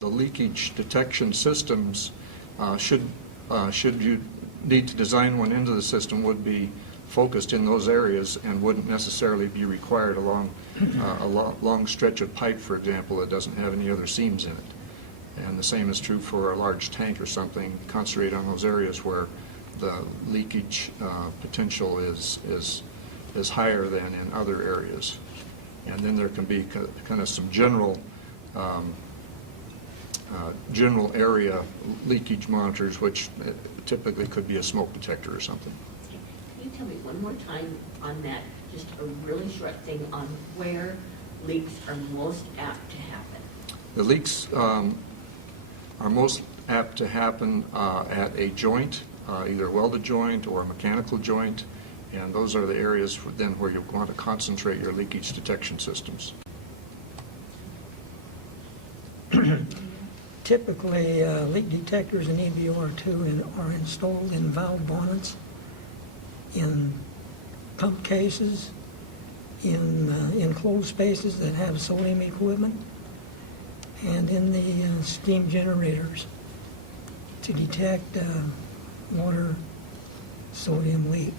The leakage detection systems, should you need to design one into the system, would be focused in those areas and wouldn't necessarily be required along a long stretch of pipe, for example, that doesn't have any other seams in it. And the same is true for a large tank or something. Concentrate on those areas where the leakage potential is higher than in other areas. And then there can be kind of some general area leakage monitors, which typically could be a smoke detector or something. Can you tell me one more time on that, just a really short thing on where leaks are most apt to happen? The leaks are most apt to happen at a joint, either a welded joint or a mechanical joint, and those are the areas then where you want to concentrate your leakage detection systems. Typically, leak detectors in EBR-ll are installed in valve bonnets, in pump cases, in enclosed spaces that have sodium equipment, and in the steam generators to detect water sodium leak.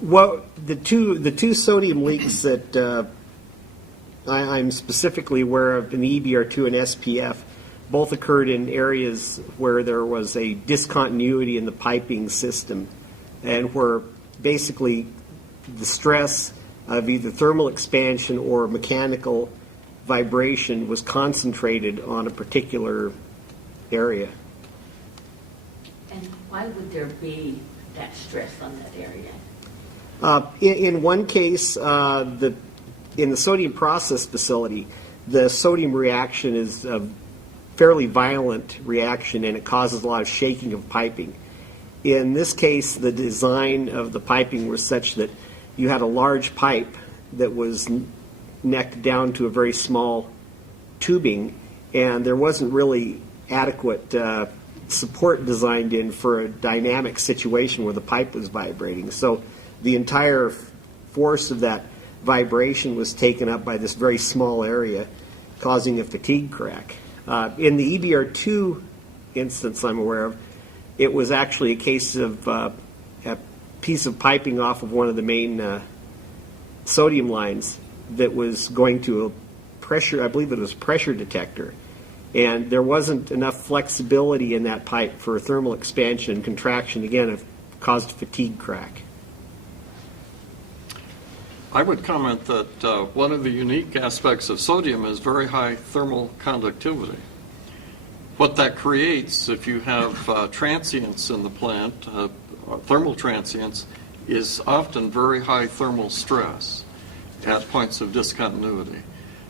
Well, the two sodium leaks that I'm specifically aware of in the EBR-ll and SPF both occurred in areas where there was a discontinuity in the piping system, and where basically the stress of either thermal expansion or mechanical vibration was concentrated on a particular area. And why would there be that stress on that area? In one case, in the sodium process facility, the sodium reaction is a fairly violent reaction, and it causes a lot of shaking of piping. In this case, the design of the piping was such that you had a large pipe that was necked down to a very small tubing, and there wasn't really adequate support designed in for a dynamic situation where the pipe was vibrating. So the entire force of that vibration was taken up by this very small area, causing a fatigue crack. In the EBR-ll instance I'm aware of, it was actually a case of a piece of piping off of one of the main sodium lines that was going to a pressure, I believe it was a pressure detector, and there wasn't enough flexibility in that pipe for thermal expansion and contraction. Again, it caused a fatigue crack. I would comment that one of the unique aspects of sodium is very high thermal conductivity. What that creates, if you have transients in the plant, thermal transients, is often very high thermal stress at points of discontinuity.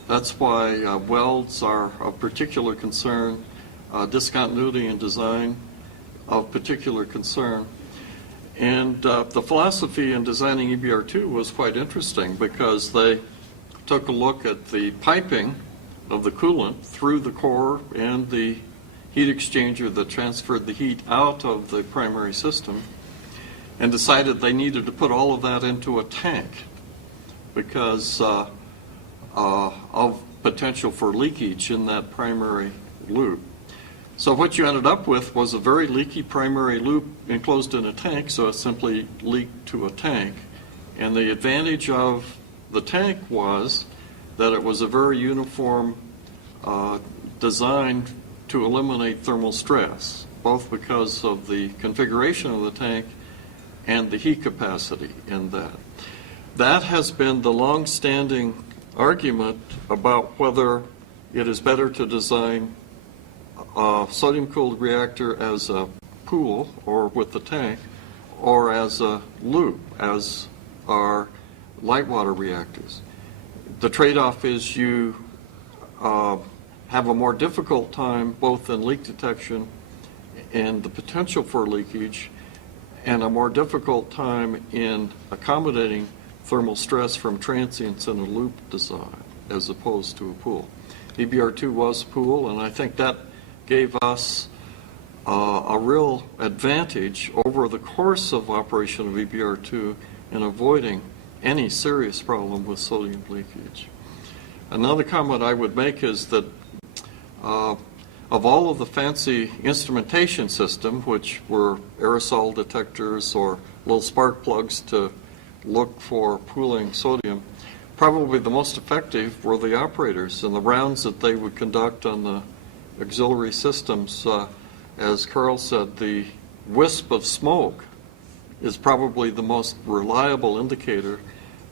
That's why welds are of particular concern, discontinuity in design of particular concern. And the philosophy in designing EBR-ll was quite interesting, because they took a look at the piping of the coolant through the core and the heat exchanger that transferred the heat out of the primary system, and decided they needed to put all of that into a tank because of potential for leakage in that primary loop. So what you ended up with was a very leaky primary loop enclosed in a tank, so it simply leaked to a tank. And the advantage of the tank was that it was a very uniform design to eliminate thermal stress, both because of the configuration of the tank and the heat capacity in that. That has been the long-standing argument about whether it is better to design a sodium-cooled reactor as a pool or with the tank, or as a loop, as are light water reactors. The trade-off is you have a more difficult time both in leak detection and the potential for leakage, and a more difficult time in accommodating thermal stress from transients in a loop design as opposed to a pool. EBR-ll was a pool, and I think that gave us a real advantage over the course of operation of EBR-ll in avoiding any serious problem with sodium leakage. Another comment I would make is that of all of the fancy instrumentation system, which were aerosol detectors or little spark plugs to look for pooling sodium, probably the most effective were the operators and the rounds that they would conduct on the auxiliary systems. As Carl said, the wisp of smoke is probably the most reliable indicator,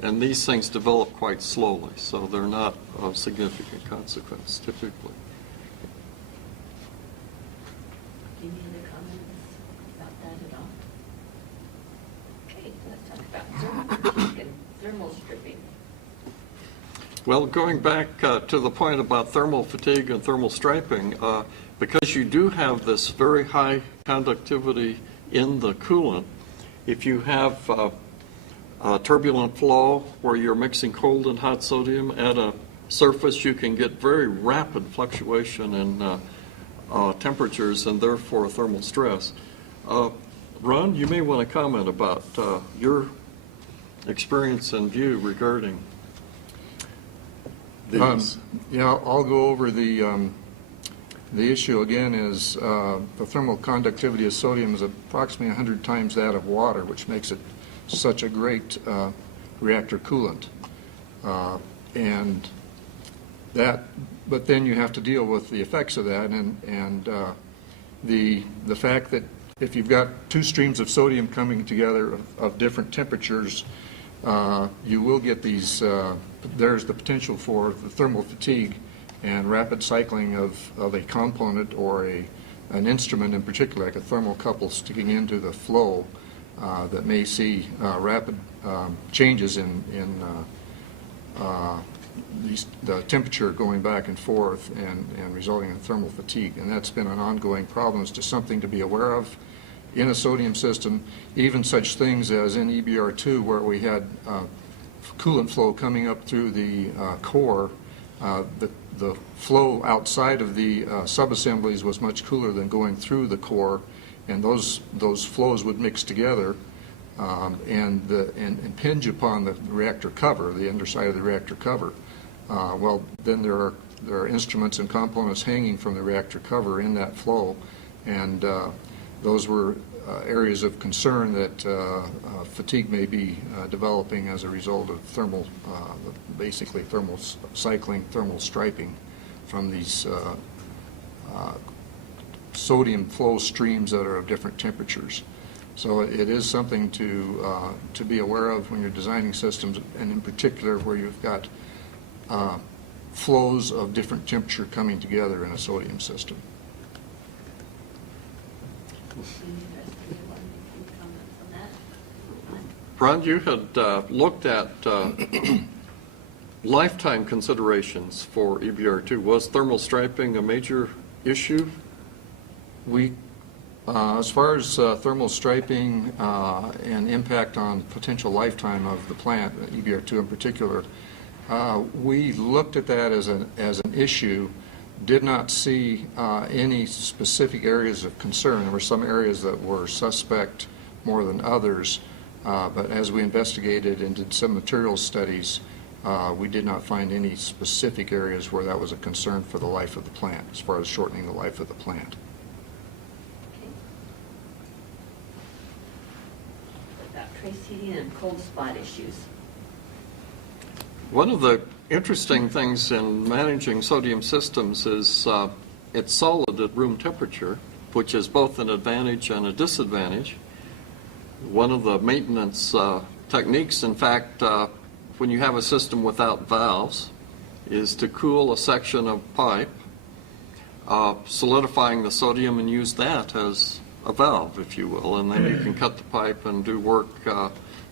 and these things develop quite slowly, so they're not of significant consequence typically. Any other comments about that at all? Okay, let's talk about thermal fatigue and thermal stripping. Well, going back to the point about thermal fatigue and thermal striping, because you do have this very high conductivity in the coolant, if you have a turbulent flow where you're mixing cold and hot sodium at a surface, you can get very rapid fluctuation in temperatures and therefore thermal stress. Ron, you may want to comment about your experience and view regarding these. Yeah, I'll go over the issue again is the thermal conductivity of sodium is approximately 100 times that of water, which makes it such a great reactor coolant. And that, but then you have to deal with the effects of that and the fact that if you've got two streams of sodium coming together of different temperatures, you will get these, there's the potential for the thermal fatigue and rapid cycling of a component or an instrument in particular, like a thermocouple sticking into the flow that may see rapid changes in the temperature going back and forth and resulting in thermal fatigue. And that's been an ongoing problem. It's just something to be aware of in a sodium system, even such things as in EBR-ll where we had coolant flow coming up through the core. The flow outside of the subassemblies was much cooler than going through the core, and those flows would mix together and impinge upon the reactor cover, the underside of the reactor cover. Well, then there are instruments and components hanging from the reactor cover in that flow, and those were areas of concern that fatigue may be developing as a result of thermal, basically thermal cycling, thermal striping from these sodium flow streams that are of different temperatures. So it is something to be aware of when you're designing systems, and in particular where you've got flows of different temperature coming together in a sodium system. Ron, you had looked at lifetime considerations for EBR-ll. Was thermal striping a major issue? We, as far as thermal striping and impact on potential lifetime of the plant, EBR-ll in particular, we looked at that as an issue, did not see any specific areas of concern. There were some areas that were suspect more than others, but as we investigated and did some materials studies, we did not find any specific areas where that was a concern for the life of the plant, as far as shortening the life of the plant. About trace heating and cold spot issues. One of the interesting things in managing sodium systems is it's solid at room temperature, which is both an advantage and a disadvantage. One of the maintenance techniques, in fact, when you have a system without valves, is to cool a section of pipe, solidifying the sodium and use that as a valve, if you will, and then you can cut the pipe and do work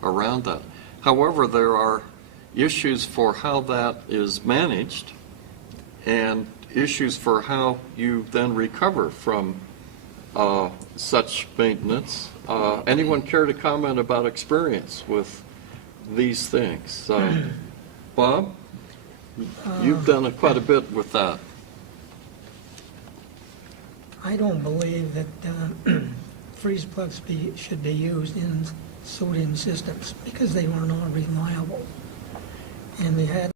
around that. However, there are issues for how that is managed and issues for how you then recover from such maintenance. Anyone care to comment about experience with these things? Bob, you've done quite a bit with that. I don't believe that freeze plugs should be used in sodium systems because they were not reliable. And they had